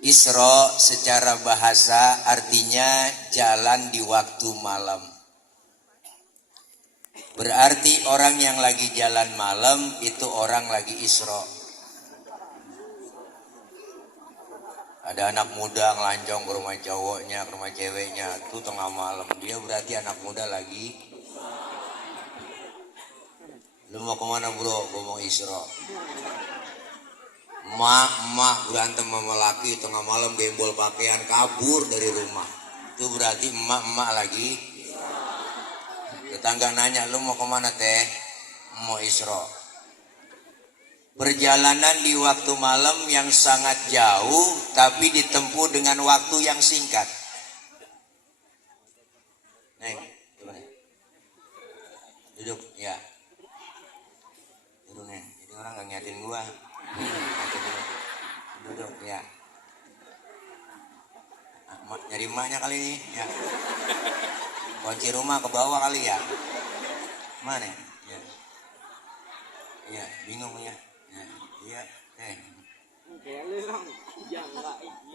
Isra secara bahasa artinya jalan di waktu malam. Berarti orang yang lagi jalan malam itu orang lagi Isra. Ada anak muda ngelancong ke rumah cowoknya, ke rumah ceweknya, itu tengah malam. Dia berarti anak muda lagi. Lu mau kemana bro? Gue mau Isra. Emak berantem sama laki tengah malam gembol pakaian kabur dari rumah. Itu berarti emak lagi. Tetangga nanya, lu mau kemana teh? Mau Isra. Perjalanan di waktu malam yang sangat jauh tapi ditempuh dengan waktu yang singkat. Neng, coba nih. Duduk, ya. Duduk Neng, jadi orang gak ngeliatin gua. Duduk, ya. Nyari emaknya kali ini, ya. Kunci rumah ke bawah kali ya. Mana? Ya. Iya, bingung ya. Iya,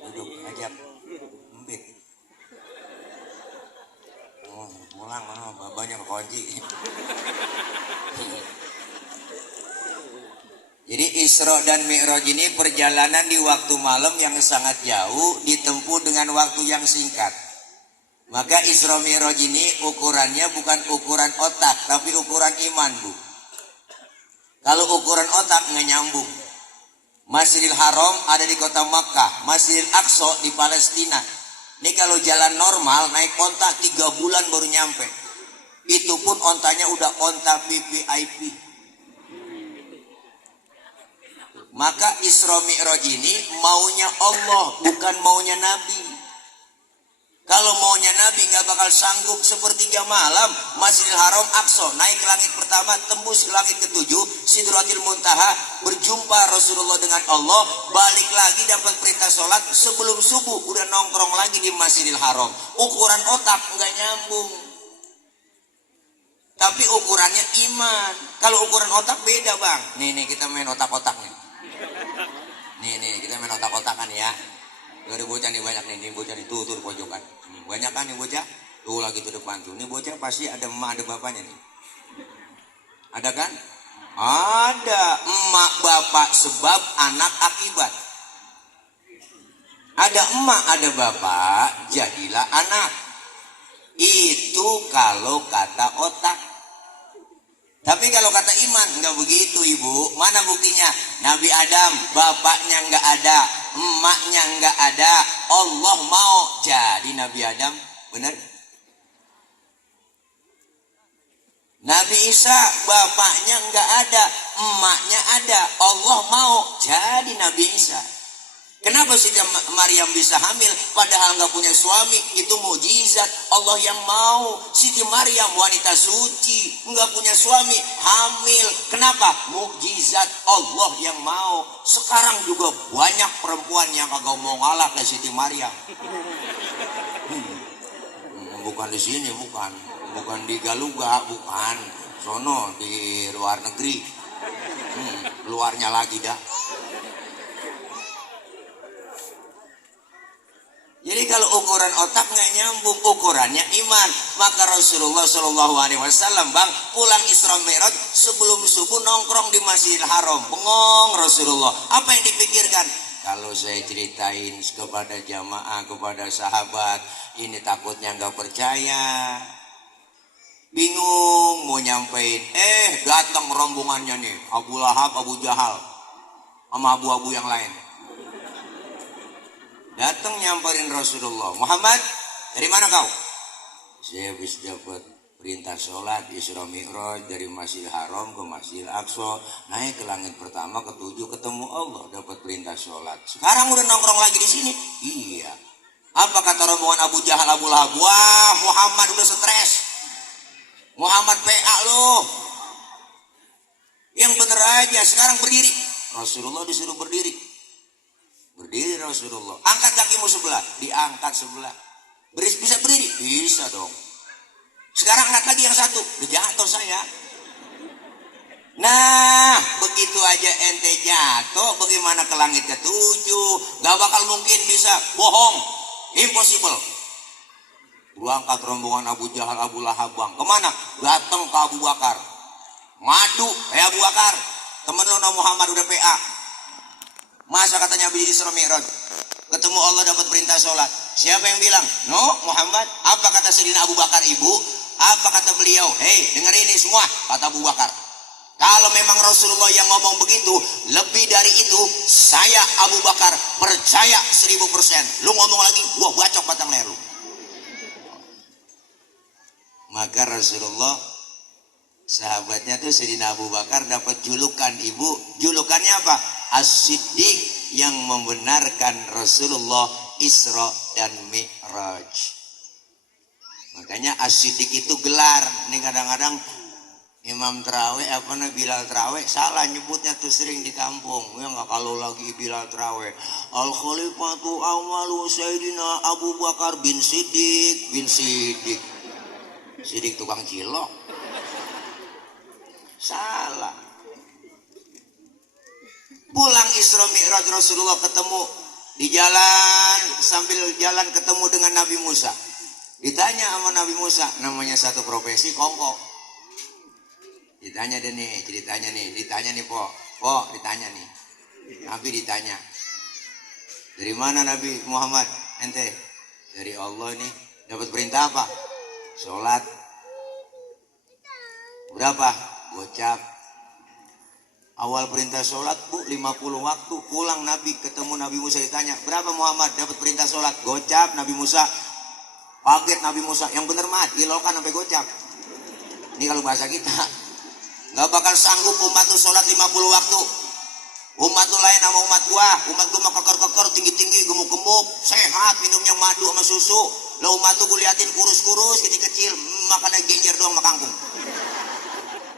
duduk, ajak, empit. Oh, pulang mana babanya kekunci. Jadi Isra dan Mi'raj ini perjalanan di waktu malam yang sangat jauh ditempuh dengan waktu yang singkat. Maka Isra Mi'raj ini ukurannya bukan ukuran otak tapi ukuran iman, Bu. Kalau ukuran otak nggak nyambung. Masjidil Haram ada di kota Makkah, Masjidil Aqsa di Palestina. Ini kalau jalan normal naik onta 3 bulan baru nyampe. Itu pun ontanya udah onta VVIP. Maka Isra Mi'raj ini maunya Allah, bukan maunya Nabi. Kalau maunya Nabi nggak bakal sanggup sepertiga malam Masjidil Haram Aqsa naik ke langit pertama, tembus ke langit ke-7 Sidratil Muntaha, berjumpa Rasulullah dengan Allah, balik lagi dapat perintah sholat, sebelum subuh udah nongkrong lagi di Masjidil Haram. Ukuran otak nggak nyambung. Tapi ukurannya iman. Kalau ukuran otak beda, Bang. Nih kita main otak-otak nih. Nih kita main otak-otakan ya. Gak ada bocah nih banyak nih, ini bocah di tuh pojokan. Banyak kan nih bocah? Tuh lagi tuh depan tuh. Ini bocah pasti ada emak ada bapaknya nih. Ada kan? Ada emak bapak sebab anak akibat. Ada emak ada bapak jadilah anak. Itu kalau kata otak. Tapi kalau kata iman nggak begitu, Ibu. Mana buktinya? Nabi Adam bapaknya nggak ada, emaknya nggak ada, Allah mau jadi Nabi Adam, benar? Nabi Isa bapaknya nggak ada, emaknya ada, Allah mau jadi Nabi Isa. Kenapa Siti Maryam bisa hamil padahal nggak punya suami? Itu mukjizat Allah yang mau. Siti Maryam wanita suci, nggak punya suami, hamil. Kenapa? Mukjizat Allah yang mau. Sekarang juga banyak perempuan yang kagak mau ngalah ke Siti Maryam. Bukan di sini, bukan di Galuga, bukan. Sono di luar negeri. Luarnya lagi dah. Jadi kalau ukuran otak nggak nyambung, ukurannya iman. Maka Rasulullah SAW, Bang, pulang Isra Mi'raj sebelum subuh nongkrong di Masjidil Haram. Bengong Rasulullah. Apa yang dipikirkan? Kalau saya ceritain kepada jamaah, kepada sahabat, ini takutnya nggak percaya. Bingung mau nyampein. Datang rombongannya nih, Abu Lahab, Abu Jahal, sama abu-abu yang lain. Datang nyamperin Rasulullah. Muhammad, dari mana kau? Saya habis dapat perintah sholat Isra Mi'raj dari Masjidil Haram ke Masjidil Aqsa, naik ke langit pertama ke-7 ketemu Allah, dapat perintah sholat. Sekarang udah nongkrong lagi di sini. Iya. Apa kata rombongan Abu Jahal, Abu Lahab? Wah, Muhammad udah stres. Muhammad PA loh. Yang bener aja. Sekarang berdiri. Rasulullah disuruh berdiri. Berdiri Rasulullah, angkat kakimu sebelah, diangkat sebelah. Bisa berdiri? Bisa dong. Sekarang angkat lagi yang satu, udah jatuh saya. Nah, begitu aja ente jatuh, bagaimana ke langit ketujuh? Gak bakal mungkin bisa, bohong, impossible. Berangkat rombongan Abu Jahal, Abu Lahab, bang, kemana? Datang ke Abu Bakar, madu, Abu Bakar, temen lo Muhammad udah PA. Masa katanya beli Isra Mi'raj, ketemu Allah dapat perintah sholat. Siapa yang bilang? No, Muhammad. Apa kata Sayyidina Abu Bakar, ibu? Apa kata beliau? Hei, dengar ini semua, kata Abu Bakar. Kalau memang Rasulullah yang ngomong begitu, lebih dari itu, saya Abu Bakar percaya 1000%. Lu ngomong lagi, wah bacok batang leher lu. Maka Rasulullah, sahabatnya tuh Sayyidina Abu Bakar dapat julukan ibu. Julukannya apa? As-Siddiq, yang membenarkan Rasulullah Isra dan Mi'raj. Makanya As-Siddiq itu gelar. Ini kadang-kadang Imam Terawih apa nih Bilal Terawih salah nyebutnya tuh sering di kampung. Ya nggak, kalau lagi Bilal Terawih Al Khalifatu Awwalu Sayyidina Abu Bakar bin Siddiq bin Siddiq. Siddiq tukang cilok. Salah. Pulang Isra Mi'raj Rasulullah ketemu di jalan, sambil jalan ketemu dengan Nabi Musa. Ditanya sama Nabi Musa, namanya satu profesi kongko. Ditanya deh nih, ceritanya nih, ditanya nih po, ditanya nih, Nabi ditanya, dari mana Nabi Muhammad? Ente? Dari Allah nih. Dapat perintah apa? Sholat. Berapa? Gocap. Awal perintah sholat bu 50 waktu. Pulang Nabi ketemu Nabi Musa, ditanya, berapa Muhammad? Dapat perintah sholat. Gocap. Nabi Musa kaget. Nabi Musa yang bener mah ilokan sampai gocap. Ini kalau bahasa kita. Gak bakal sanggup umat tuh sholat 50 waktu. Umat tuh lain sama umat gua mah keker-keker, tinggi-tinggi, gemuk-gemuk, sehat, minumnya madu sama susu. Lah umat tuh gue liatin kurus-kurus, kecil-kecil, makannya genjer doang sama kangkung.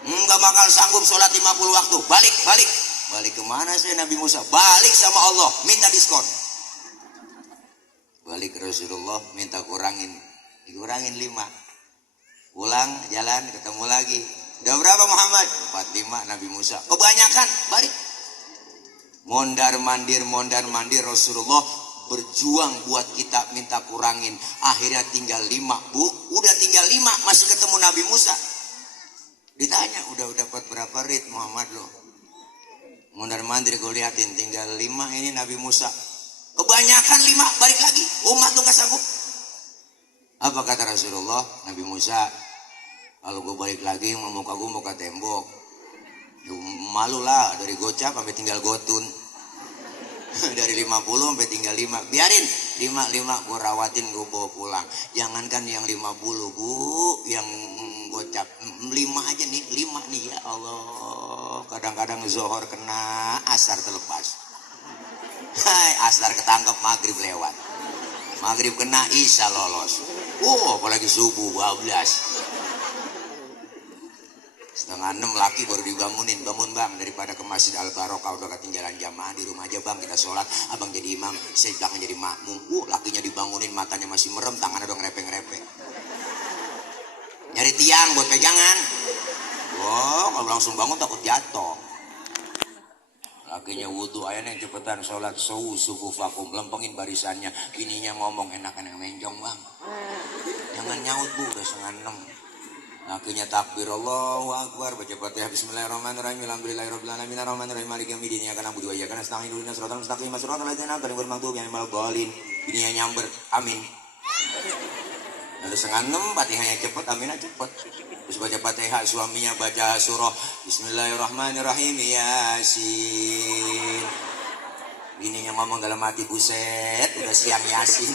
Gak bakal sanggup sholat 50 waktu. Balik kemana sih Nabi Musa? Balik sama Allah, minta diskon. Balik ke Rasulullah, minta dikurangin 5. Pulang jalan ketemu lagi. Udah berapa Muhammad? 45. Nabi Musa kebanyakan, balik. Mondar mandir Rasulullah berjuang buat kita minta kurangin. Akhirnya tinggal 5 bu. Udah tinggal 5 masih ketemu Nabi Musa. Ditanya udah dapat berapa rit Muhammad lo? Mondar mandir gue liatin tinggal 5 ini Nabi Musa. Kebanyakan 5, balik lagi. Umat tuh gak sanggup. Apa kata Rasulullah? Nabi Musa, kalau gue balik lagi muka gue muka tembok. Malu lah, dari gocap sampai tinggal gotun. Dari 50 sampai tinggal 5. Biarin 5 gue rawatin, gue bawa pulang. Jangankan yang 50 bu, yang gocap 5 aja nih, 5 nih ya Allah. Kadang-kadang zohor kena, asar terlepas. Hai, asar ketangkep, maghrib lewat. Maghrib kena, isya lolos. Apalagi subuh 12. Setengah 6 laki baru dibangunin. Bangun bang, daripada ke Masjid Al-Barokah udah ketinggalan jamaah, di rumah aja bang kita sholat. Abang jadi imam, saya belakang jadi makmum. Lakinya dibangunin, matanya masih merem, tangannya udah ngerepek-ngerepek. Nyari tiang buat pegangan. Kalau langsung bangun takut jatuh. Lakinya wudhu, ayahnya cepetan sholat. Subuh vakum, lempengin barisannya. Bininya ngomong, enak-enak menjong bang. Jangan nyaut bu, udah setengah 6. Akhirnya takbir Allahu Akbar, baca Fatihah bismillahirrahmanirrahim, alhamdulillahirabbil alamin, arrahmanirrahim, maliki yaumiddin, iyyaka na'budu wa iyyaka nasta'in, ihdinas siratal mustaqim, siratal ladzina an'amta 'alaihim ghairil maghdubi 'alaihim waladdallin. Bininya nyamber, amin. Lalu setengah 6, Fatihahnya cepet, aminnya cepet. Terus baca Fatihah, suaminya baca surah bismillahirrahmanirrahim, Yasin. Bininya ngomong dalam hati, buset, udah siang Yasin.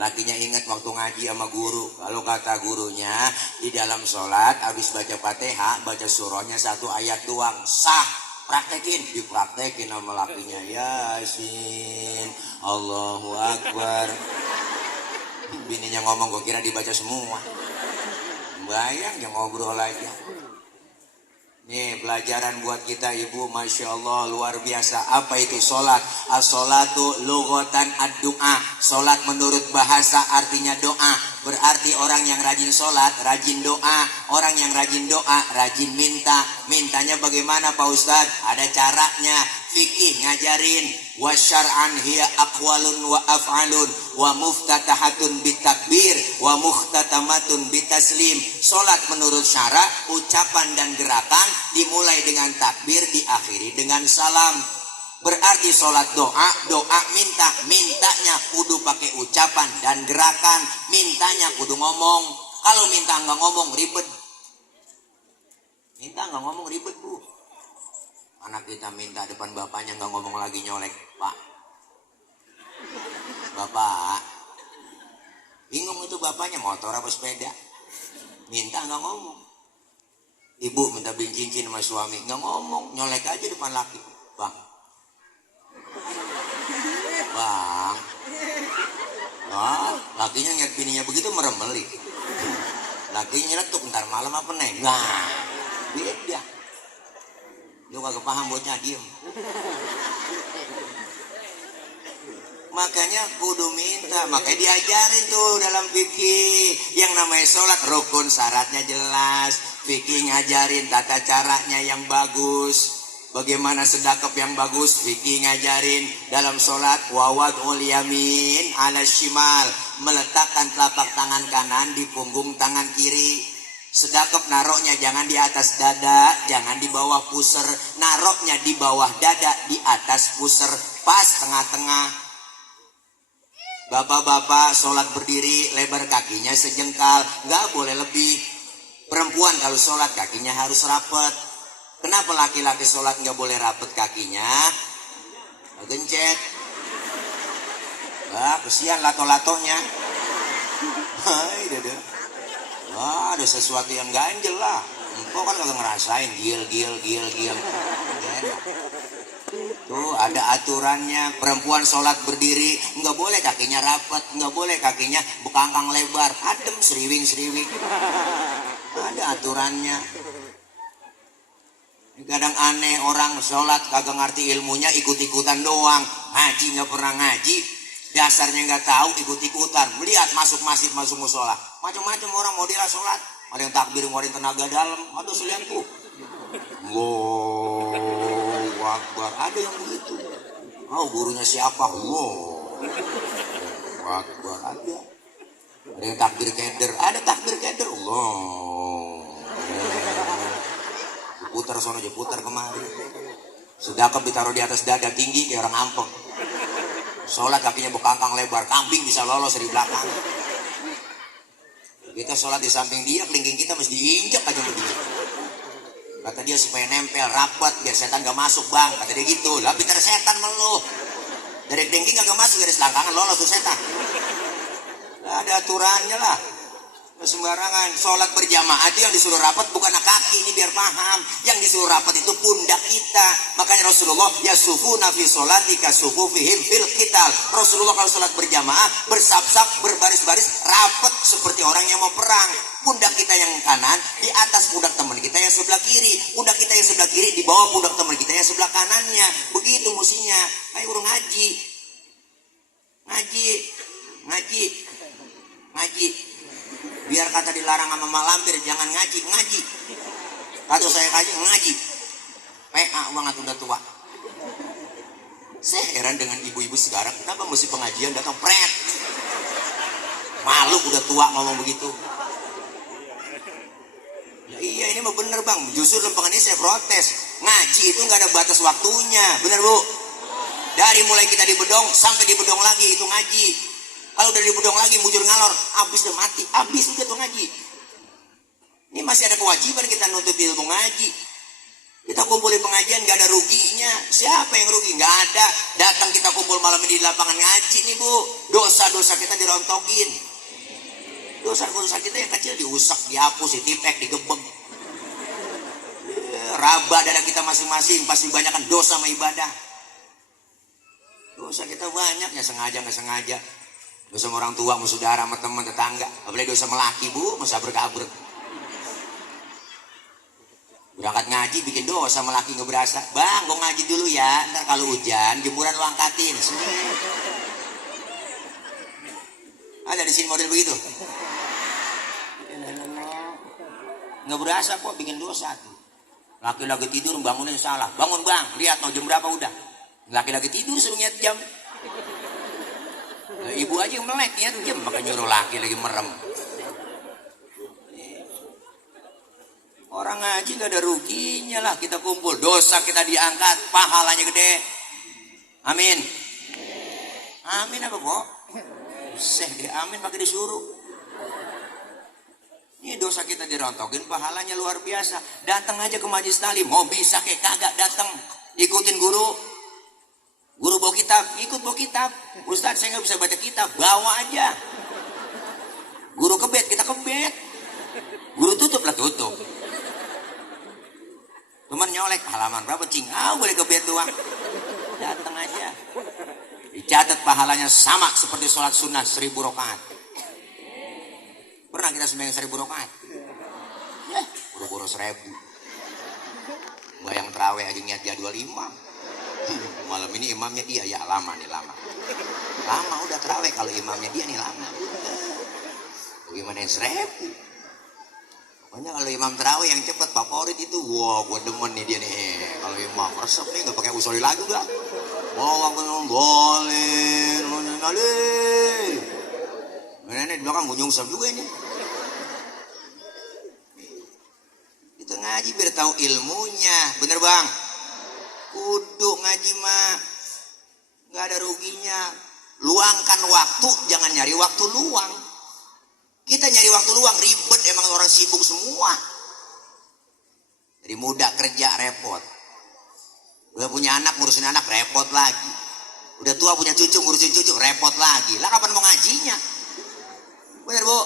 Lakinya ingat waktu ngaji sama guru, kalau kata gurunya di dalam sholat habis baca Fatihah baca surahnya 1 ayat doang, sah. Praktekin, dipraktekin sama lakinya, Yasin, Allahu Akbar. Bininya ngomong, gue kira dibaca semua. Bayang yang ngobrol aja. Nih pelajaran buat kita ibu, Masya Allah luar biasa. Apa itu sholat? As-sholatu lughatan ad-du'a. Sholat menurut bahasa artinya doa. Berarti orang yang rajin sholat, rajin doa. Orang yang rajin doa, rajin minta. Mintanya bagaimana Pak Ustadz? Ada caranya. Fikih ngajarin. Wa syar'an hiya aqwalun wa af'alun wa muftatahatun bitakbir wa muhtatamatun bitaslim. Salat menurut syara, ucapan dan gerakan dimulai dengan takbir, diakhiri dengan salam. Berarti salat doa, doa minta, mintanya kudu pakai ucapan dan gerakan, mintanya kudu ngomong. Kalau minta enggak ngomong ribet. Minta enggak ngomong ribet, Bu. Anak kita minta depan bapaknya nggak ngomong lagi, nyolek. Pak, bapak, bingung itu bapaknya motor apa sepeda. Minta nggak ngomong. Ibu minta beli cincin sama suami, nggak ngomong, nyolek aja depan laki. Bang, bang, lakinya ngeliat bininya begitu meremeli. Lakinya nyeletuk, ntar malam apa neng? Nah, beda. Lu kagak paham bocah, diem. Makanya kudu minta, makanya diajarin tuh dalam fikih. Yang namanya sholat rukun syaratnya jelas. Fikih ngajarin tata caranya yang bagus. Bagaimana sedekap yang bagus, fikih ngajarin dalam sholat. Wawad'ul yamin ala shimal, meletakkan telapak tangan kanan di punggung tangan kiri. Sedekap naroknya jangan di atas dada, jangan di bawah pusar. Naroknya di bawah dada, di atas pusar, pas tengah-tengah. Bapak-bapak sholat berdiri, lebar kakinya sejengkal, nggak boleh lebih. Perempuan kalau sholat kakinya harus rapet. Kenapa laki-laki sholat nggak boleh rapet kakinya? Gencet. Kesian lato-latonya. Hai, dadah. Wah, ada sesuatu yang ganjel lah. Engkau kan kagak ngerasain gil. Tuh ada aturannya. Perempuan sholat berdiri, nggak boleh kakinya rapat, nggak boleh kakinya bekangkang lebar, adem seriwing. Ada aturannya. Kadang aneh orang sholat kagak ngerti ilmunya, ikut-ikutan doang. Ngaji nggak pernah ngaji. Dasarnya nggak tahu, ikut-ikutan. Melihat masuk masjid, masuk musola, macam-macam orang model sholat. Ada yang takbir ngeluarin tenaga dalam. Aduh selian tuh. Allahu Akbar. Ada yang begitu. Gurunya siapa? Allahu Akbar. Ada yang takbir keder. Ada takbir keder. Allah. Putar sono aja, putar kemari. Sedekap ditaruh di atas dada tinggi kayak orang ampek. Sholat kakinya bekangkang lebar, kambing bisa lolos dari belakang. Kita sholat di samping dia, kelingking kita mesti diinjak aja begini. Kata dia supaya nempel, rapat, biar setan gak masuk bang. Kata dia gitu, lah pintar setan meluh. Dari kelingking gak masuk, dari selangkangan lolos tuh setan. Nah, ada aturannya lah. Sembarangan. Sholat berjamaah itu yang disuruh rapat bukan kaki, ini biar paham. Yang disuruh rapat itu pundak kita. Makanya Rasulullah yasufuna fi sholati kasufufihim fil qital. Rasulullah kalau sholat berjamaah bersap-sap, berbaris-baris, rapat seperti orang yang mau perang. Pundak kita yang kanan di atas pundak teman kita yang sebelah kiri. Pundak kita yang sebelah kiri di bawah pundak teman kita yang sebelah kanannya. Begitu mestinya. Ayo urung ngaji. Biar kata dilarang sama malampir, jangan ngaji. Kata saya ngaji. PA banget udah tua. Saya heran dengan ibu-ibu sekarang, kenapa mesti pengajian datang pret. Malu udah tua ngomong begitu. Ya iya ini mah bener bang, justru lempengan ini saya protes. Ngaji itu nggak ada batas waktunya, bener bu? Dari mulai kita di bedong sampai di bedong lagi itu ngaji. Kalau udah di bedong lagi mujur ngalor, habis udah mati, habis udah tuh ngaji. Ini masih ada kewajiban kita nuntut ilmu ngaji. Kita kumpul di pengajian gak ada ruginya. Siapa yang rugi? Gak ada. Datang kita kumpul malam ini di lapangan ngaji nih bu. Dosa-dosa kita dirontokin. Dosa-dosa kita yang kecil diusak, dihapus, ditipek, digebek. Raba dada kita masing-masing, pasti banyak kan dosa sama ibadah. Dosa kita banyak, ya sengaja gak sengaja. Dosa sama orang tua, sama saudara, sama teman, tetangga. Apalagi dosa sama laki bu, masa berkabur. Berangkat ngaji bikin dosa sama laki nggak berasa. Bang, mau ngaji dulu ya. Ntar kalau hujan jemuran lu angkatin. Ada di sini model begitu. Nggak berasa kok bikin dosa tuh. Laki-laki tidur bangunin salah. Bangun bang, lihat no jam berapa udah. Laki-laki tidur suruh nyiat jam. Nah, ibu aja yang melek nyiat jam, maka nyuruh laki lagi merem. Orang ngaji gak ada ruginya lah, kita kumpul. Dosa kita diangkat, pahalanya gede. Amin. Amin apa kok? Amin pakai disuruh. Ini dosa kita dirontokin, pahalanya luar biasa. Datang aja ke majelis taklim, mau bisa kayak kagak datang. Ikutin guru. Guru bawa kitab, ikut bawa kitab. Ustaz saya nggak bisa baca kitab, bawa aja. Guru kebet, kita kebet. Guru tutup lah tutup. Teman nyolek halaman berapa cing? Boleh kebet doang. Datang aja. Dicatat pahalanya sama seperti sholat sunnah 1000 rakaat. Pernah kita sembahyang 1000 rakaat? Buru-buru 1000. Bayang terawih aja niat jadwal 5. Malam ini imamnya dia, ya lama nih lama. Lama udah terawih kalau imamnya dia nih lama. Bagaimana yang 1000? Pokoknya kalau imam terawih yang cepat favorit itu, wah gue demen nih dia nih. Kalau imam resep nih nggak pakai usoli lagi udah. Wah boleh, ini di belakang gue nyungsep juga ini. Kita ngaji biar tahu ilmunya, bener bang? Kudu ngaji mah, nggak ada ruginya. Luangkan waktu, jangan nyari waktu luang. Kita nyari waktu luang ribet, emang orang sibuk semua. Dari muda kerja repot. Udah punya anak ngurusin anak repot lagi. Udah tua punya cucu ngurusin cucu repot lagi. Lah kapan mau ngajinya? Bener bu?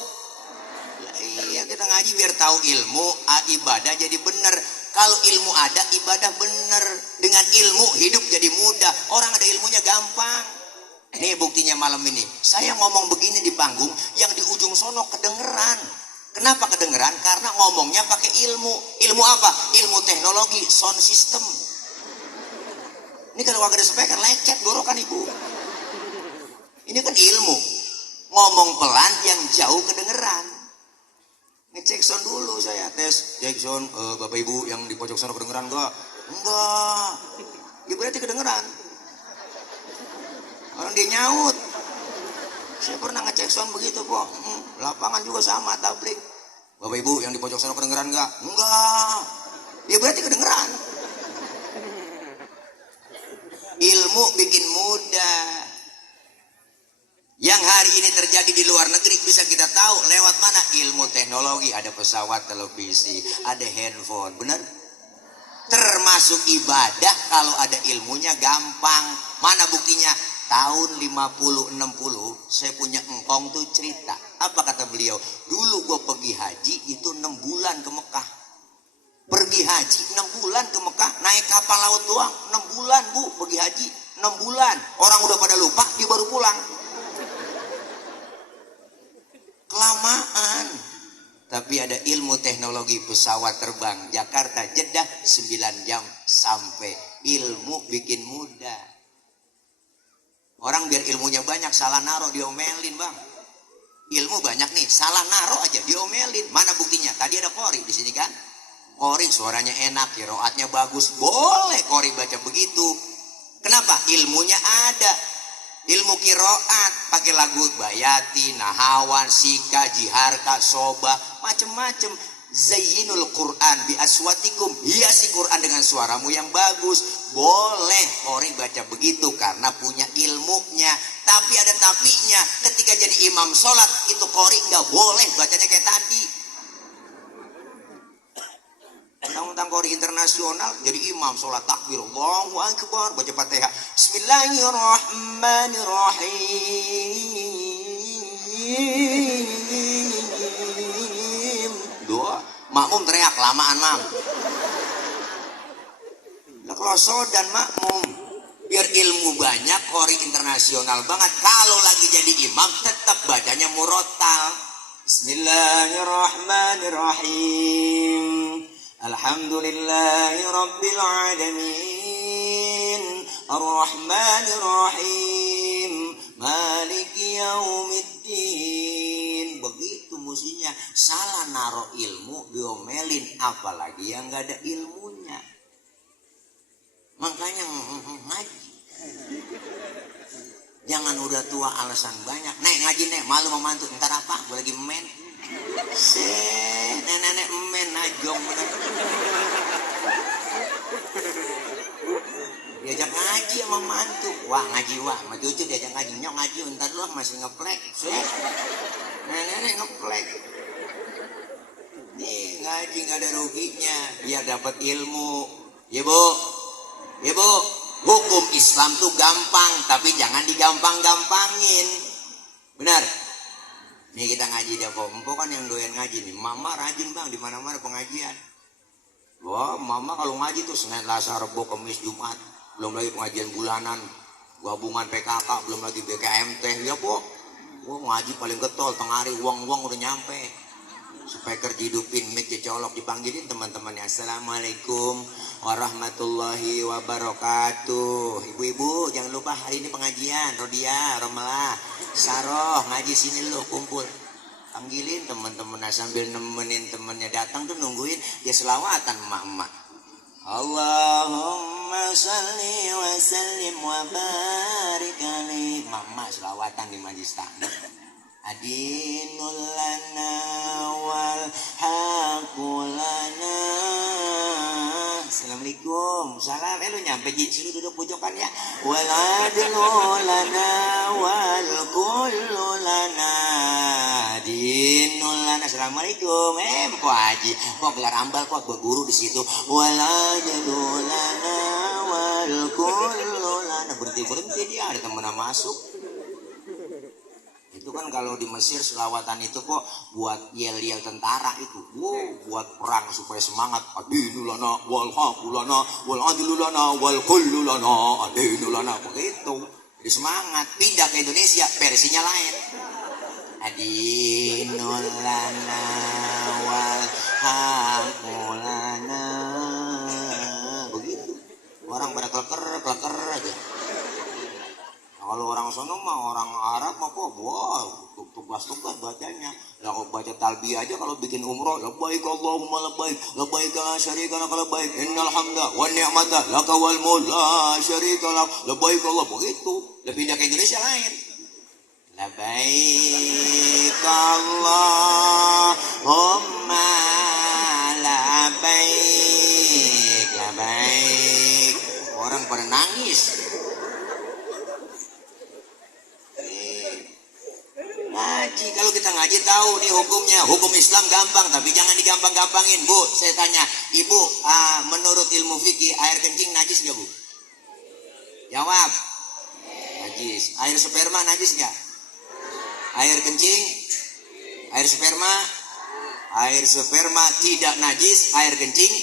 Ya, iya kita ngaji biar tahu ilmu, ibadah jadi bener. Kalau ilmu ada, ibadah bener. Dengan ilmu hidup jadi mudah. Orang ada ilmunya gampang. Nih buktinya malam ini. Saya ngomong begini di panggung, yang di ujung sono kedengeran. Kenapa kedengeran? Karena ngomongnya pakai ilmu. Ilmu apa? Ilmu teknologi, sound system. Ini kalau kagak ada speaker lecet gorokan ibu. Ini kan ilmu. Ngomong pelan yang jauh kedengeran. Ngecek sound dulu saya. Tes, cek sound. Bapak ibu yang di pojok sono kedengeran enggak? Enggak. Ya berarti kedengeran. Orang dia nyaut. Saya pernah ngecek sound begitu kok. Lapangan juga sama, tablik. Bapak ibu yang di pojok sana kedengeran enggak? Enggak. Ya berarti kedengeran. Ilmu bikin mudah. Yang hari ini terjadi di luar negeri bisa kita tahu lewat mana? Ilmu teknologi. Ada pesawat, televisi, ada handphone. Benar? Termasuk ibadah kalau ada ilmunya gampang. Mana buktinya? Tahun 50-60 saya punya engkong tuh cerita. Apa kata beliau? Dulu gue pergi haji itu 6 bulan ke Mekah. Pergi haji 6 bulan ke Mekah. Naik kapal laut doang 6 bulan bu pergi haji 6 bulan. Orang udah pada lupa dia baru pulang. Kelamaan. Tapi ada ilmu teknologi pesawat terbang Jakarta Jeddah 9 jam sampai. Ilmu bikin mudah. Orang biar ilmunya banyak salah naruh diomelin bang. Ilmu banyak nih salah naruh aja diomelin. Mana buktinya? Tadi ada qori di sini kan? Qori suaranya enak, qiraatnya bagus. Boleh qori baca begitu. Kenapa? Ilmunya ada. Ilmu qiraat pakai lagu Bayati, Nahawan, Sika, Jiharka, Soba, macem-macem. Zayyinul Quran bi aswatikum, hiasi Quran dengan suaramu yang bagus. Boleh qori baca begitu karena punya ilmunya. Tapi ada tapinya, ketika jadi imam sholat itu qori nggak boleh bacanya kayak tadi. Tentang qori internasional jadi imam sholat takbir Allahu Akbar baca Fatihah Bismillahirrahmanirrahim. Doa makmum teriak lamaan mam. Lah kalau dan makmum biar ilmu banyak qori internasional banget. Kalau lagi jadi imam tetap bacanya murotal. Bismillahirrahmanirrahim. Alhamdulillahi Rabbil Alamin Ar-Rahmanir Rahim Maliki Yaumiddin. Begitu musinya. Salah naruh ilmu diomelin, apalagi yang gak ada ilmunya. Makanya ngaji. Jangan udah tua alasan banyak. Nek ngaji nek, malu memantu. Ntar apa? Gue lagi men. Nenek men najong bener. Diajak ngaji sama mantu. Wah ngaji wah. Sama cucu diajak ngaji. Nyok ngaji ntar lu masih ngeplek. Nenek ngeplek. Nih ngaji gak ada ruginya. Biar dapat ilmu. Ya bu. Ya bu. Hukum Islam tuh gampang. Tapi jangan digampang-gampangin. Benar. Nih kita ngaji dah kok. Empok kan yang doyan ngaji nih. Mama rajin bang di mana-mana pengajian. Wah, mama kalau ngaji tuh Senin, Selasa, Rebo, Kamis, Jumat. Belum lagi pengajian bulanan, gabungan PKK, belum lagi BKMT. Ya kok. Wah, ngaji paling getol, tengah hari uang-uang udah nyampe. Speaker dihidupin, mic dicolok, dipanggilin teman-temannya. Assalamualaikum warahmatullahi wabarakatuh. Ibu-ibu jangan lupa hari ini pengajian. Rodia, Romalah, Saroh, ngaji sini lo kumpul. Panggilin teman-teman sambil nemenin temennya datang tuh nungguin dia selawatan emak-emak. Allahumma salli wa sallim wa barik alaihi. Emak-emak selawatan di majlis taklim. Adinul lana wal haqulana. Assalamualaikum. Salam. Lu nyampe sini duduk pojokan ya. Wal adlu lana wal kullu lana. Dinul lana. Assalamualaikum. Kok haji, kok gelar ambal, kok berguru di situ. Wal adlu lana wal kullu lana. Berhenti dia, ada teman masuk. Itu kan kalau di Mesir selawatan itu kok buat yel-yel tentara itu. Buat perang supaya semangat. Adinulana wal haqulana wal adlulana wal kullulana adinulana. Begitu. Jadi semangat. Pindah ke Indonesia versinya lain. Adinulana wal haqulana. Begitu. Orang pada kleker aja. Kalau orang sono mah orang Arab mah kok tugas bacanya. Lah kok baca talbiyah aja kalau bikin umroh, labbaik Allahumma labbaik, labbaik la syarika lak labbaik, innal hamda wan ni'mata laka wal mulk la syarika lak, labbaik Allah. Begitu. Lebih pindah ke Indonesia lain. Labbaik Allahumma labbaik, labbaik. Orang pada nangis. Ngaji, kalau kita ngaji tahu nih hukumnya. Hukum Islam gampang, tapi jangan digampang-gampangin. Bu, saya tanya, ibu, menurut ilmu fikih air kencing najis nggak bu? Jawab. Najis. Air sperma najis nggak? Air kencing, air sperma, air sperma tidak najis, air kencing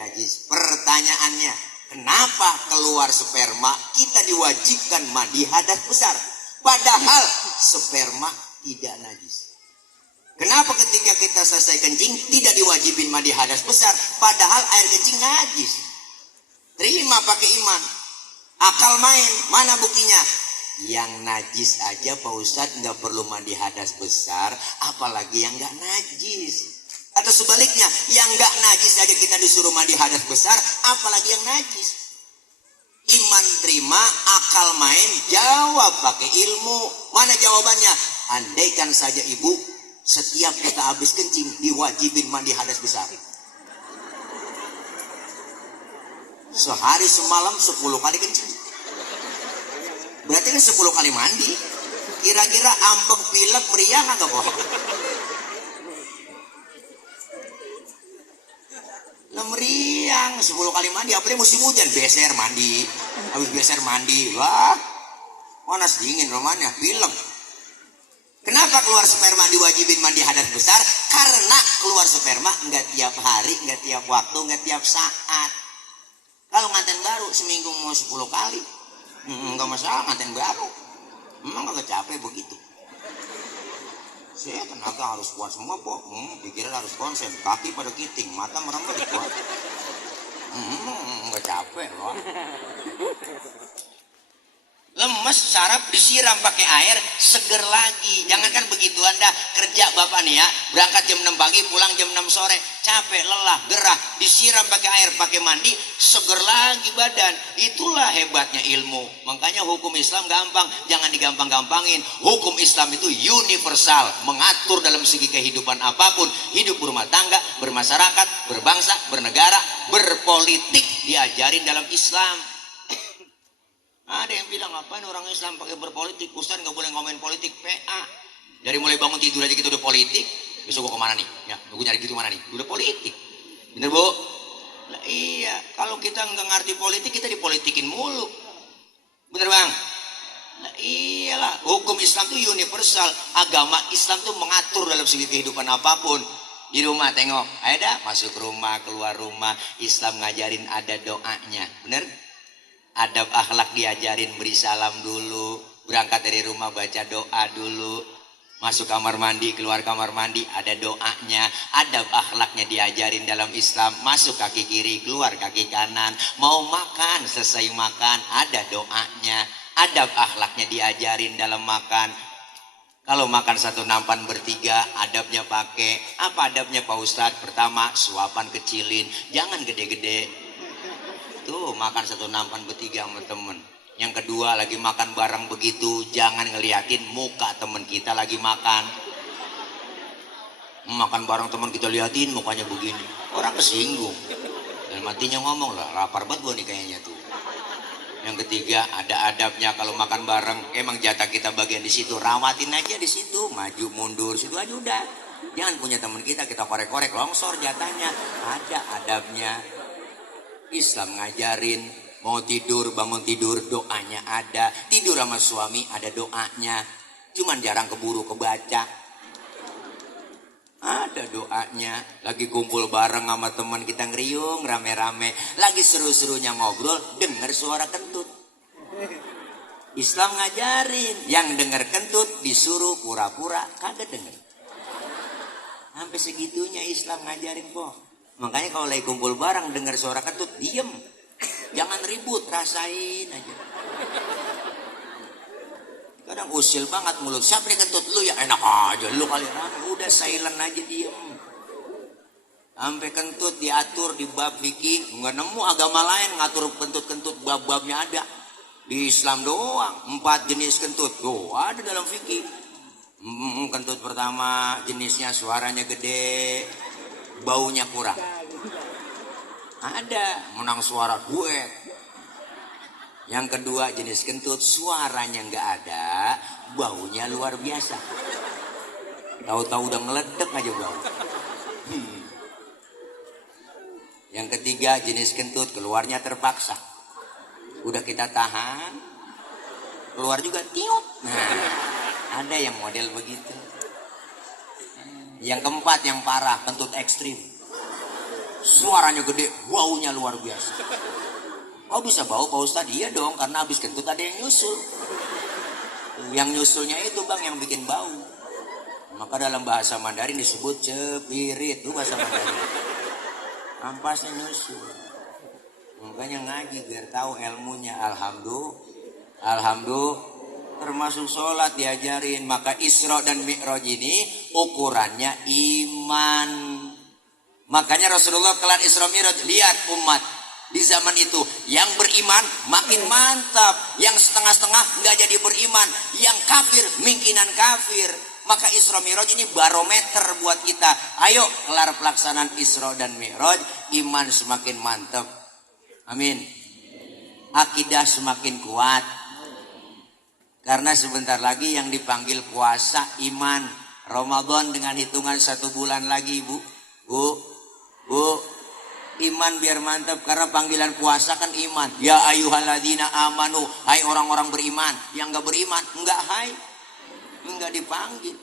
najis. Pertanyaannya, kenapa keluar sperma kita diwajibkan mandi hadas besar? Padahal sperma tidak najis. Kenapa ketika kita selesai kencing tidak diwajibin mandi hadas besar? Padahal air kencing najis. Terima pakai iman. Akal main. Mana buktinya? Yang najis aja Pak Ustadz nggak perlu mandi hadas besar, apalagi yang nggak najis. Atau sebaliknya, yang nggak najis aja kita disuruh mandi hadas besar, apalagi yang najis. Iman terima, akal main, jawab pakai ilmu. Mana jawabannya? Andaikan saja ibu setiap kita habis kencing diwajibin mandi hadas besar. Sehari semalam 10 kali kencing. Berarti kan 10 kali mandi. Kira-kira ampek, pilek, meriang atau kok? Meriang 10 kali mandi, apalagi musim hujan, beser mandi, habis beser mandi, wah panas dingin romanya, pilek. Kenapa keluar sperma diwajibin mandi hadas besar? Karena keluar sperma nggak tiap hari, nggak tiap waktu, nggak tiap saat. Kalau nganten baru seminggu mau 10 kali, nggak masalah nganten baru. Emang nggak capek begitu. Saya tenaga harus kuat semua po. Pikiran harus konsen, kaki pada kiting, mata merembet po. Nggak capek loh. Lemes, sarap disiram pakai air, seger lagi. Jangankan begitu Anda kerja Bapak nih ya, berangkat jam 6 pagi, pulang jam 6 sore, capek, lelah, gerah, disiram pakai air, pakai mandi, seger lagi badan. Itulah hebatnya ilmu. Makanya hukum Islam gampang, jangan digampang-gampangin. Hukum Islam itu universal, mengatur dalam segi kehidupan apapun, hidup berumah tangga, bermasyarakat, berbangsa, bernegara, berpolitik diajarin dalam Islam. Ada yang bilang ngapain orang Islam pakai berpolitik, Ustaz nggak boleh ngomongin politik, PA. Dari mulai bangun tidur aja kita udah politik. Besok gua kemana nih? Ya, gua nyari gitu mana nih? Udah politik. Bener bu? Nah, iya, kalau kita nggak ngerti politik kita dipolitikin mulu. Bener bang? Nah, iyalah, hukum Islam tuh universal. Agama Islam tuh mengatur dalam segi kehidupan apapun. Di rumah tengok, ada masuk rumah, keluar rumah, Islam ngajarin ada doanya, bener? Adab akhlak diajarin, beri salam dulu, berangkat dari rumah baca doa dulu, masuk kamar mandi, keluar kamar mandi ada doanya. Adab akhlaknya diajarin dalam Islam, masuk kaki kiri, keluar kaki kanan, mau makan selesai makan ada doanya. Adab akhlaknya diajarin dalam makan. Kalau makan satu nampan bertiga, adabnya pakai apa? Adabnya Pak Ustadz, pertama suapan kecilin, jangan gede-gede. Tuh makan satu nampan bertiga sama temen. Yang kedua, lagi makan bareng begitu, jangan ngeliatin muka temen kita lagi makan. Makan bareng temen kita liatin mukanya begini, orang kesinggung. Dan matinya ngomong lah, lapar banget gua nih kayaknya tuh. Yang ketiga, ada adabnya kalau makan bareng, emang jatah kita bagian di situ, rawatin aja di situ, maju mundur situ aja udah. Jangan punya temen kita korek-korek longsor jatahnya. Ada adabnya. Islam ngajarin mau tidur, bangun tidur doanya ada. Tidur sama suami ada doanya, cuman jarang keburu kebaca. Ada doanya. Lagi kumpul bareng sama teman kita ngeriung rame-rame, lagi seru-serunya ngobrol, denger suara kentut. Islam ngajarin yang denger kentut disuruh pura-pura kagak denger. Sampai segitunya Islam ngajarin kok. Makanya kalau lagi kumpul bareng dengar suara kentut, diem. Jangan ribut, rasain aja. Kadang usil banget mulut. Siapa yang kentut? Lu ya, enak aja. Lu kali rame, udah silent aja diem. Sampai kentut diatur di bab fikih. Nggak nemu agama lain ngatur kentut-kentut, bab-babnya ada. Di Islam doang, 4 jenis kentut. Tuh, ada dalam fikih. Kentut pertama jenisnya suaranya gede, baunya kurang. Ada menang suara duet. Yang kedua jenis kentut suaranya nggak ada, baunya luar biasa. Tahu-tahu udah ngeledek aja bau. Yang ketiga jenis kentut keluarnya terpaksa. Udah kita tahan, keluar juga tiup. Nah, ada yang model begitu. Yang keempat yang parah, kentut ekstrim. Suaranya gede, baunya luar biasa. Oh bisa bau Pak Ustadz? Iya dong, karena habis kentut ada yang nyusul. Yang nyusulnya itu bang yang bikin bau. Maka dalam bahasa Mandarin disebut cepirit. Itu bahasa Mandarin. Ampasnya nyusul. Makanya ngaji biar tahu ilmunya. Alhamdulillah. Termasuk sholat diajarin. Maka Isra dan Mi'raj ini ukurannya iman. Makanya Rasulullah kelar Isra Mi'raj, lihat umat di zaman itu yang beriman makin mantap, yang setengah-setengah nggak jadi beriman, yang kafir mungkinan kafir. Maka Isra Mi'raj ini barometer buat kita. Ayo kelar pelaksanaan Isra dan Mi'raj, iman semakin mantap. Amin. Akidah semakin kuat. Karena sebentar lagi yang dipanggil puasa iman. Ramadan dengan hitungan 1 bulan lagi Bu, iman biar mantap. Karena panggilan puasa kan iman. Ya ayyuhalladzina amanu, hai orang-orang beriman. Yang gak beriman, enggak dipanggil.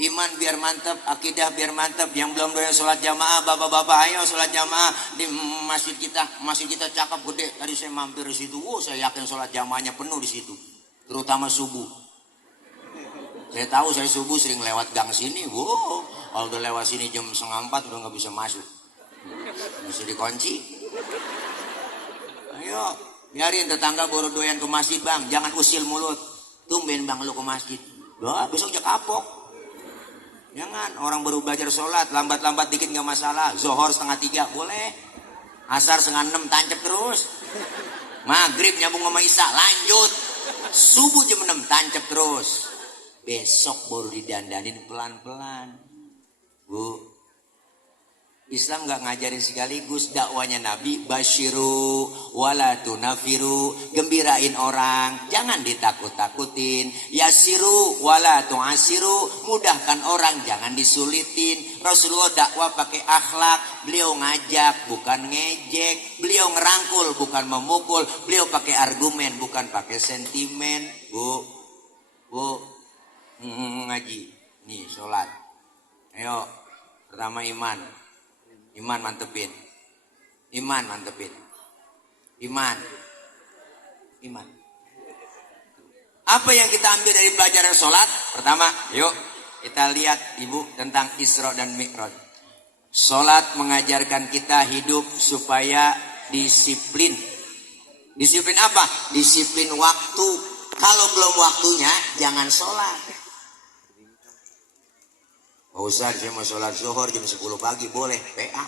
Iman biar mantap, akidah biar mantap. Yang belum doyan sholat jamaah, bapak-bapak ayo sholat jamaah di masjid kita. Masjid kita cakep gede. Tadi saya mampir di situ. Saya yakin sholat jamaahnya penuh di situ. Terutama subuh. Saya tahu saya subuh sering lewat gang sini. Wow, kalau udah lewat sini jam 3:30 udah nggak bisa masuk. Bisa dikunci. Ayo, biarin tetangga baru doyan ke masjid bang. Jangan usil mulut. Tumben bang lu ke masjid. Wah, besok jak kapok. Jangan, orang baru belajar sholat. Lambat-lambat dikit nggak masalah. Zohor 2:30 boleh. Asar 5:30 tancap terus. Maghrib nyambung sama Isya lanjut. Subuh jam 6 tancap terus. Besok baru didandanin pelan-pelan. Bu, Islam gak ngajarin sekaligus. Dakwanya Nabi basyiru wala tunafiru, gembirain orang, jangan ditakut-takutin. Yasiru wala tuasiru, mudahkan orang, jangan disulitin. Rasulullah dakwah pakai akhlak. Beliau ngajak bukan ngejek. Beliau ngerangkul bukan memukul. Beliau pakai argumen bukan pakai sentimen. Bu ngaji nih, sholat. Ayo, pertama iman mantepin. Iman. Apa yang kita ambil dari pelajaran sholat? Pertama, yuk kita lihat ibu tentang Isra dan Mi'raj. Sholat mengajarkan kita hidup supaya disiplin. Disiplin apa? Disiplin waktu. Kalau belum waktunya jangan sholat. Pak Ustaz, saya mau sholat zuhur jam 10 pagi, boleh, PA.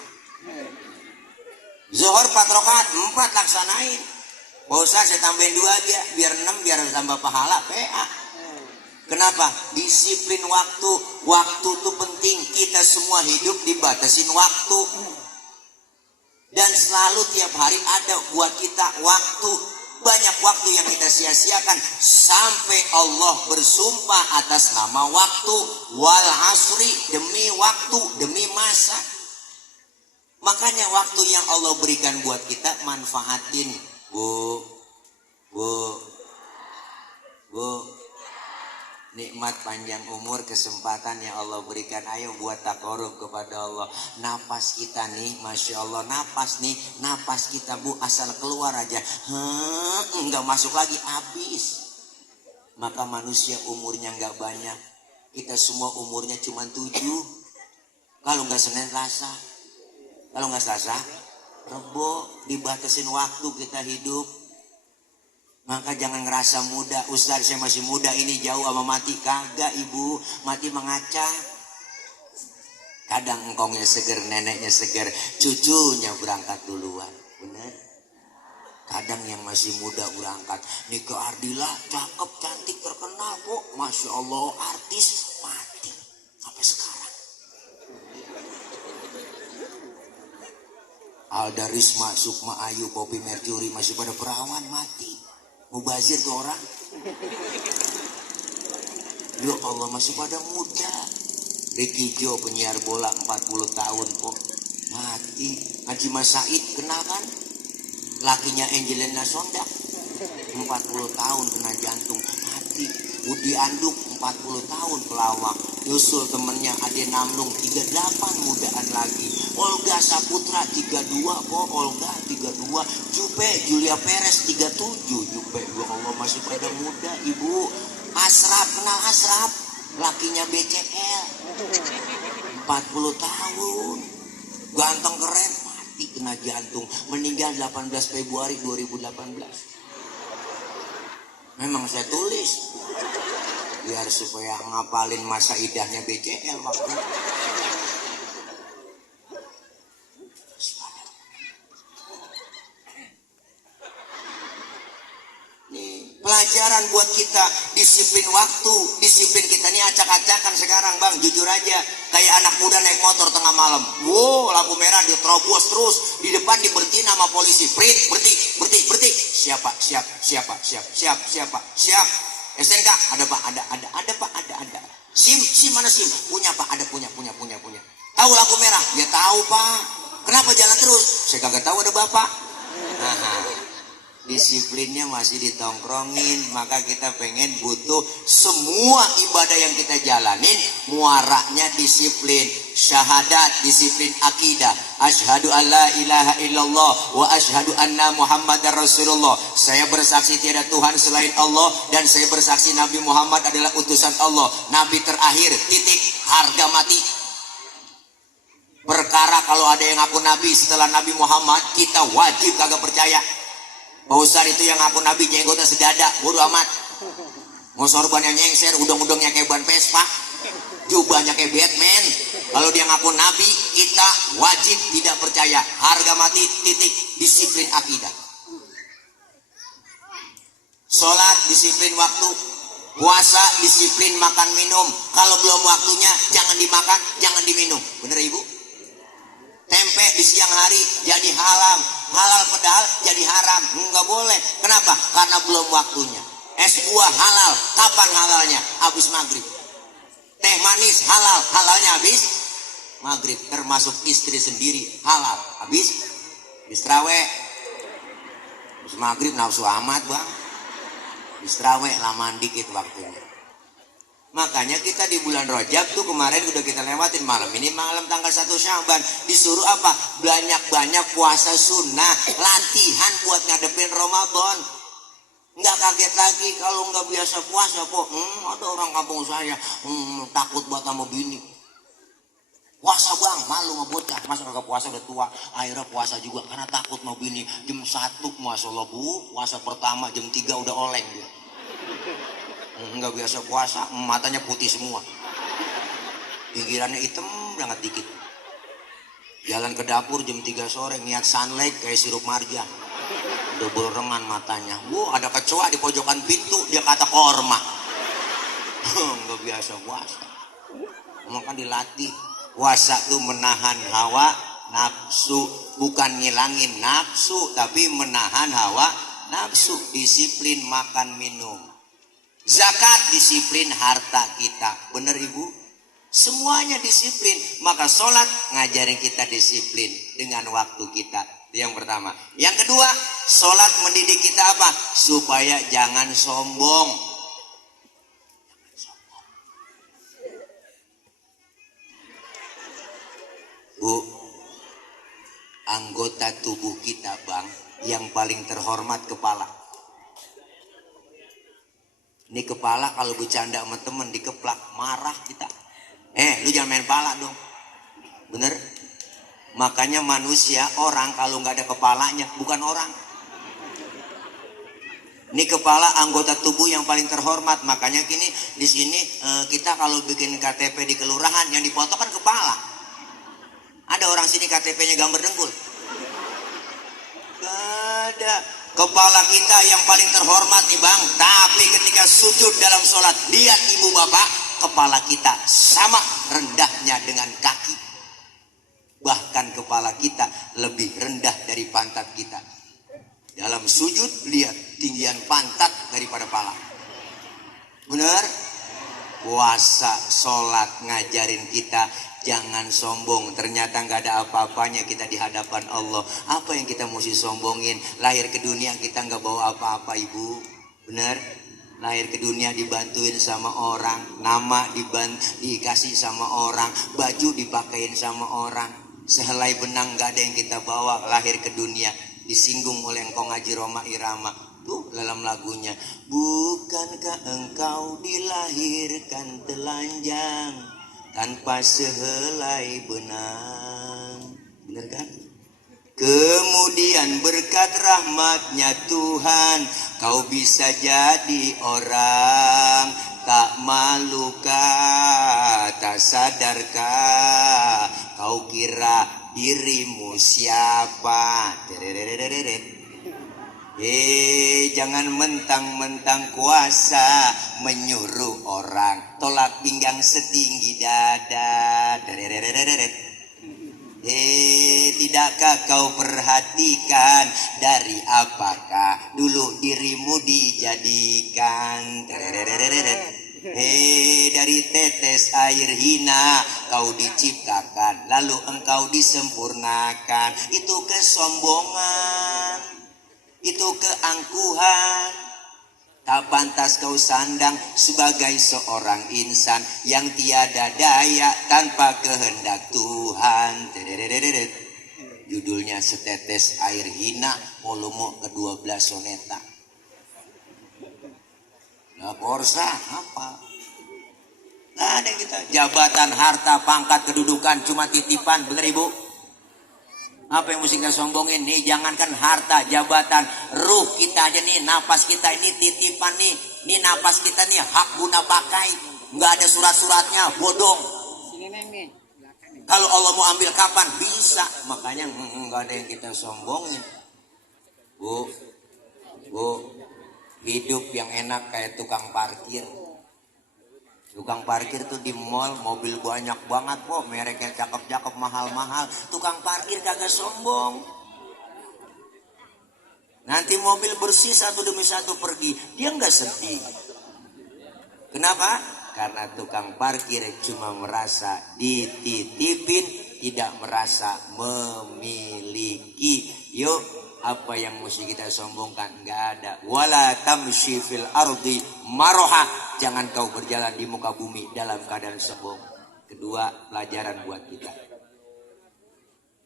Zuhur 4 rakaat, 4 laksanain. Pak Ustaz, saya tambahin 2 aja, biar 6, biar tambah pahala, PA. Kenapa? Disiplin waktu. Waktu itu penting, kita semua hidup dibatasin waktu. Dan selalu tiap hari ada buat kita waktu. Banyak waktu yang kita sia-siakan sampai Allah bersumpah atas nama waktu. Wal asri, demi waktu, demi masa. Makanya waktu yang Allah berikan buat kita manfaatin. Bu. Nikmat panjang umur, kesempatan yang Allah berikan. Ayo buat takarub kepada Allah. Napas kita nih, Masya Allah, napas kita bu, asal keluar aja, nggak masuk lagi, habis. Maka manusia umurnya nggak banyak. Kita semua umurnya cuma 7. Kalau nggak Senin Selasa, kalau nggak Selasa Rebo, dibatasin waktu kita hidup. Maka jangan ngerasa muda. Ustaz, saya masih muda, ini jauh sama mati. Kagak ibu, mati mengaca. Kadang engkongnya seger, neneknya seger, cucunya berangkat duluan. Bener? Kadang yang masih muda berangkat. Nike Ardila, cakep, cantik, terkenal kok. Masya Allah, artis, mati. Sampai sekarang. Alda Risma, Sukma Ayu, Poppy Mercury masih pada perawan, mati. Mubazir tuh orang. Ya Allah, masih pada muda. Ricky Jo, penyiar bola 40 tahun kok mati. Haji Mas Said, kenal kan? Lakinya Angelina Sondak 40 tahun kena jantung, mati. Budi Anduk 40 tahun pelawak. Yusul temennya Ade Namnung 38, mudaan lagi. Olga Saputra 32 kok, Olga 32. Jupe Julia Perez 37. Jupe, ya Allah, masih pada muda ibu. Asraf, kenal Asraf? Lakinya BCL 40 tahun. Ganteng keren, mati kena jantung. Meninggal 18 Februari 2018. Memang saya tulis biar supaya ngapalin masa idahnya BCL waktu. Pelajaran buat kita, disiplin waktu. Disiplin kita ini acak-acakan sekarang bang, jujur aja. Kayak anak muda naik motor tengah malam, wow, lampu merah diterobos terus, di depan diberhentiin sama polisi. Berhenti. Siapa? STNK ada pak, ada. SIM mana SIM? Punya pak, ada, punya. Tahu lampu merah? Ya tahu pak. Kenapa jalan terus? Saya kagak tahu, ada bapak. disiplinnya masih ditongkrongin. Maka kita pengen butuh semua ibadah yang kita jalanin muaranya disiplin. Syahadat disiplin akidah, asyhadu alla ilaha illallah wa asyhadu anna muhammadar rasulullah. Saya bersaksi tiada Tuhan selain Allah dan saya bersaksi Nabi Muhammad adalah utusan Allah, nabi terakhir, titik, harga mati. Perkara kalau ada yang ngaku nabi setelah Nabi Muhammad, kita wajib kagak percaya. Pak Ustaz itu yang ngaku nabi jenggotnya sedada, bodo amat. Mau sorbannya nyengser, udang-udangnya kayak ban Vespa, jubahnya kayak Batman. Kalau dia ngaku nabi, kita wajib tidak percaya. Harga mati, titik, disiplin akidah. Sholat disiplin waktu, puasa disiplin makan minum. Kalau belum waktunya jangan dimakan, jangan diminum. Bener ibu? Tempe di siang hari jadi halal, halal padahal jadi haram. Nggak boleh. Kenapa? Karena belum waktunya. Es buah halal, kapan halalnya? Habis maghrib. Teh manis halal, halalnya habis maghrib. Termasuk istri sendiri halal, habis traweh. Habis maghrib nafsu amat bang. Habis traweh lamaan dikit waktunya. Makanya kita di bulan Rajab tuh kemarin udah kita lewatin, malam ini malam tanggal 1 Syaban disuruh apa? Banyak-banyak puasa sunnah, latihan buat ngadepin Ramadan. Nggak kaget lagi kalau nggak biasa puasa kok. Ada orang kampung saya takut buat sama bini. Puasa bang, malu sama bocah, masa kagak puasa udah tua. Akhirnya puasa juga karena takut mau bini. Jam 1 Masya Allah bu, puasa pertama jam 3 udah oleng dia. Nggak biasa puasa, matanya putih semua, pinggirannya hitam banget dikit. Jalan ke dapur jam 3 sore niat sunlight kayak sirup marja, udah berengan matanya. Ada kecoa di pojokan pintu, dia kata korma. Nggak biasa puasa. Maka dilatih puasa tuh menahan hawa nafsu, bukan ngilangin nafsu tapi menahan hawa nafsu. Disiplin makan minum. Zakat disiplin harta kita, bener ibu? Semuanya disiplin. Maka sholat ngajarin kita disiplin dengan waktu kita. Yang pertama. Yang kedua, sholat mendidik kita apa? Supaya jangan sombong. Bu, anggota tubuh kita bang, yang paling terhormat kepala. Ini kepala kalau bercanda sama temen dikeplak, marah kita. Lu jangan main pala dong. Bener? Makanya manusia, orang kalau nggak ada kepalanya bukan orang. Ini kepala anggota tubuh yang paling terhormat. Makanya gini di sini kita kalau bikin KTP di kelurahan yang dipoto kan kepala. Ada orang sini KTP-nya gambar dengkul? Gak ada. Kepala kita yang paling terhormat nih bang. Tapi ketika sujud dalam sholat, lihat ibu bapak, kepala kita sama rendahnya dengan kaki. Bahkan kepala kita lebih rendah dari pantat kita. Dalam sujud, lihat tinggian pantat daripada pala. Benar? Puasa, sholat ngajarin kita jangan sombong. Ternyata nggak ada apa-apanya kita di hadapan Allah. Apa yang kita mesti sombongin? Lahir ke dunia kita nggak bawa apa-apa ibu. Benar? Lahir ke dunia dibantuin sama orang, nama dikasih sama orang, baju dipakein sama orang. Sehelai benang nggak ada yang kita bawa. Lahir ke dunia disinggung oleh engkau ngaji Roma Irama. Tuh dalam lagunya, bukankah engkau dilahirkan telanjang tanpa sehelai benang? Benar kan? Kemudian berkat rahmatnya Tuhan, kau bisa jadi orang. Tak malukah, tak sadarkah, kau kira dirimu siapa? Jangan mentang-mentang kuasa menyuruh orang tolak pinggang setinggi dada. Tidakkah kau perhatikan dari apakah dulu dirimu dijadikan? Dari tetes air hina kau diciptakan, lalu engkau disempurnakan. Itu kesombongan. Itu keangkuhan. Tak pantas kau sandang sebagai seorang insan yang tiada daya tanpa kehendak Tuhan. Judulnya Setetes Air Hina, volume ke-12 soneta. Nah, Borsa apa? Nggak ada kita. Jabatan, harta, pangkat, kedudukan cuma titipan, bener Ibu? Apa yang mesti kita sombongin nih? Jangankan harta, jabatan, ruh kita aja nih, napas kita ini titipan nih. Ini napas kita nih hak guna pakai, nggak ada surat-suratnya, bodong. Kalau Allah mau ambil kapan bisa, makanya nggak ada yang kita sombongin. Bu, hidup yang enak kayak tukang parkir. Tukang parkir tuh di mall mobil banyak banget kok, mereknya cakep-cakep, mahal-mahal. Tukang parkir kagak sombong. Nanti mobil bersih satu demi satu pergi, dia nggak sedih. Kenapa? Karena tukang parkir cuma merasa dititipin, tidak merasa memiliki. Yuk, apa yang mesti kita sombongkan? Nggak ada. Wala tamshi fil ardi maroha. Jangan kau berjalan di muka bumi dalam keadaan sombong. Kedua, pelajaran buat kita.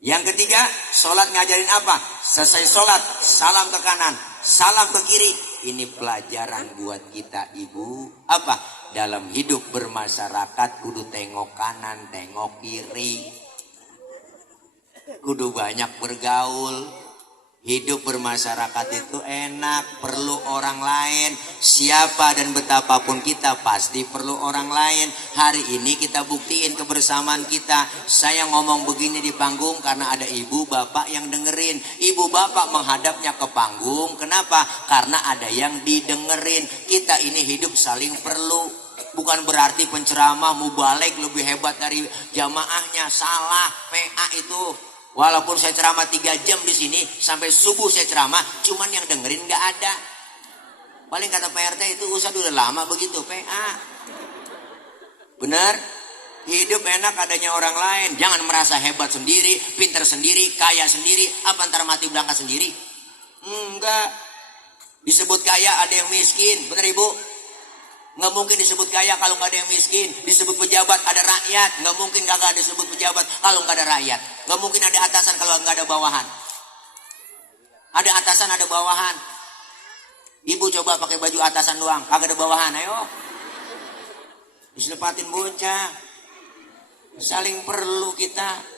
Yang ketiga, sholat ngajarin apa? Selesai sholat, salam ke kanan, salam ke kiri. Ini pelajaran buat kita Ibu. Apa? Dalam hidup bermasyarakat kudu tengok kanan, tengok kiri. Kudu banyak bergaul. Hidup bermasyarakat itu enak, perlu orang lain. Siapa dan betapapun kita pasti perlu orang lain. Hari ini kita buktiin kebersamaan kita. Saya ngomong begini di panggung karena ada ibu bapak yang dengerin. Ibu bapak menghadapnya ke panggung. Kenapa? Karena ada yang didengerin. Kita ini hidup saling perlu. Bukan berarti penceramah mubalik lebih hebat dari jamaahnya. Salah, PA itu. Walaupun saya ceramah 3 jam di sini, sampai subuh saya ceramah, cuman yang dengerin nggak ada. Paling kata Pak RT itu Ustadz udah lama begitu, PA. Benar? Hidup enak adanya orang lain. Jangan merasa hebat sendiri, pintar sendiri, kaya sendiri. Apa ntar mati berangkat sendiri? Enggak. Disebut kaya ada yang miskin, benar Ibu? Nggak mungkin disebut kaya kalau nggak ada yang miskin. Disebut pejabat ada rakyat. Nggak mungkin kagak disebut pejabat kalau nggak ada rakyat. Nggak mungkin ada atasan kalau nggak ada bawahan. Ada atasan ada bawahan. Ibu coba pakai baju atasan doang, kagak ada bawahan. Ayo, diselepatin bocah. Saling perlu kita.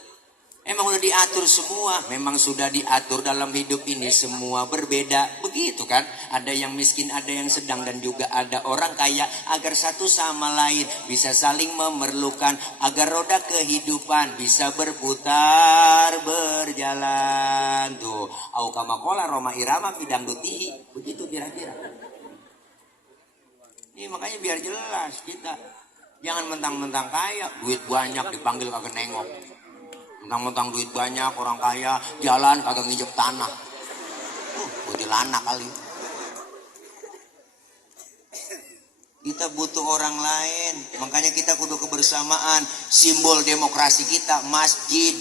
Emang udah diatur semua. Memang sudah diatur dalam hidup ini semua berbeda. Begitu kan? Ada yang miskin, ada yang sedang, dan juga ada orang kaya. Agar satu sama lain bisa saling memerlukan. Agar roda kehidupan bisa berputar, berjalan. Tuh. Au kama qala Roma Irama bidang dutihi. Begitu kira-kira. Ini makanya biar jelas kita. Jangan mentang-mentang kaya. Duit banyak dipanggil kagak nengok. Mentang-mentang duit banyak, orang kaya, jalan kagak nginjek tanah. Kuntilanak kali. Kita butuh orang lain. Makanya kita kudu kebersamaan. Simbol demokrasi kita, masjid.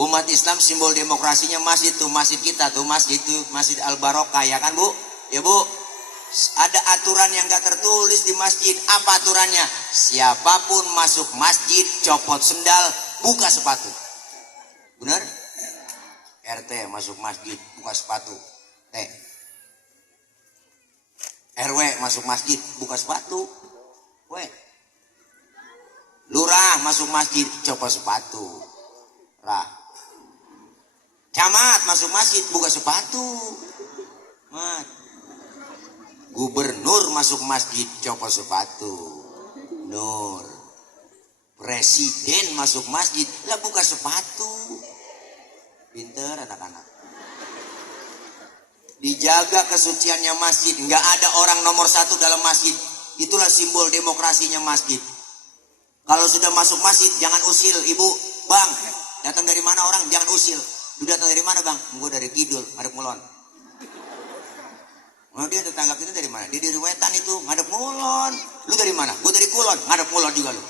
Umat Islam simbol demokrasinya masjid tuh. Masjid kita tuh, masjid itu, Masjid Al-Barokah, ya kan Bu? Ya Bu? Ada aturan yang gak tertulis di masjid. Apa aturannya? Siapapun masuk masjid, copot sendal, buka sepatu. Benar? RT masuk masjid, buka sepatu. T. RW masuk masjid, buka sepatu. W. Lurah masuk masjid, copot sepatu. Rah. Camat masuk masjid, buka sepatu. Mat. Gubernur masuk masjid, copot sepatu. Nur. Presiden masuk masjid, lah buka sepatu. Pinter anak-anak. Dijaga kesuciannya masjid. Nggak ada orang nomor 1 dalam masjid. Itulah simbol demokrasinya masjid. Kalau sudah masuk masjid, jangan usil. Ibu, bang, datang dari mana orang? Jangan usil. Lu datang dari mana bang? Gue dari Kidul, ngadep Mulon. Oh, dia tetangga kita dari mana? Dia dari Wetan itu, ngadep Mulon. Lu dari mana? Gue dari Kulon, ngadep Mulon juga lu.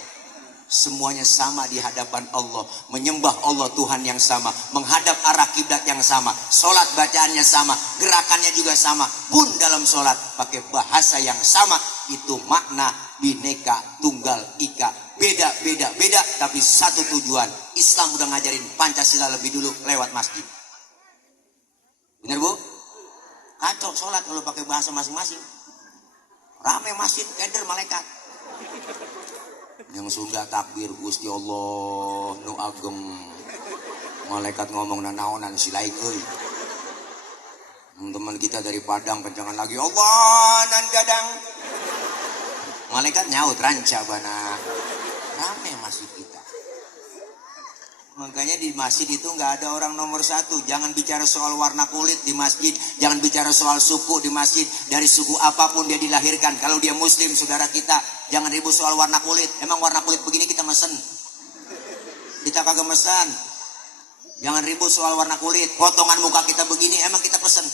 Semuanya sama di hadapan Allah, menyembah Allah Tuhan yang sama, menghadap arah kiblat yang sama, sholat bacaannya sama, gerakannya juga sama, pun dalam sholat pakai bahasa yang sama. Itu makna Bhinneka Tunggal Ika. Beda, tapi satu tujuan. Islam udah ngajarin Pancasila lebih dulu lewat masjid. Bener Bu? Kacau sholat kalau pakai bahasa masing-masing. Rame masjid, keder malaikat. Yang Sunda takbir Gusti Allah nu ageng. Malaikat ngomong naonan silaik euy. Teman kita dari Padang kencangan lagi Allah nan gadang. Malaikat nyaut ranca bana. Rame masjid kita. Makanya di masjid itu nggak ada orang nomor satu. Jangan bicara soal warna kulit di masjid. Jangan bicara soal suku di masjid. Dari suku apapun dia dilahirkan. Kalau dia muslim saudara kita, jangan ribut soal warna kulit. Emang warna kulit begini kita mesen? Kita kagak mesen. Jangan ribut soal warna kulit. Potongan muka kita begini emang kita pesen?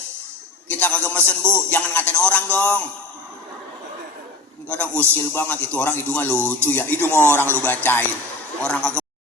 Kita kagak mesen Bu. Jangan ngatain orang dong. Kadang usil banget itu orang hidungnya lucu ya. Hidung orang lu bacain. Orang kagak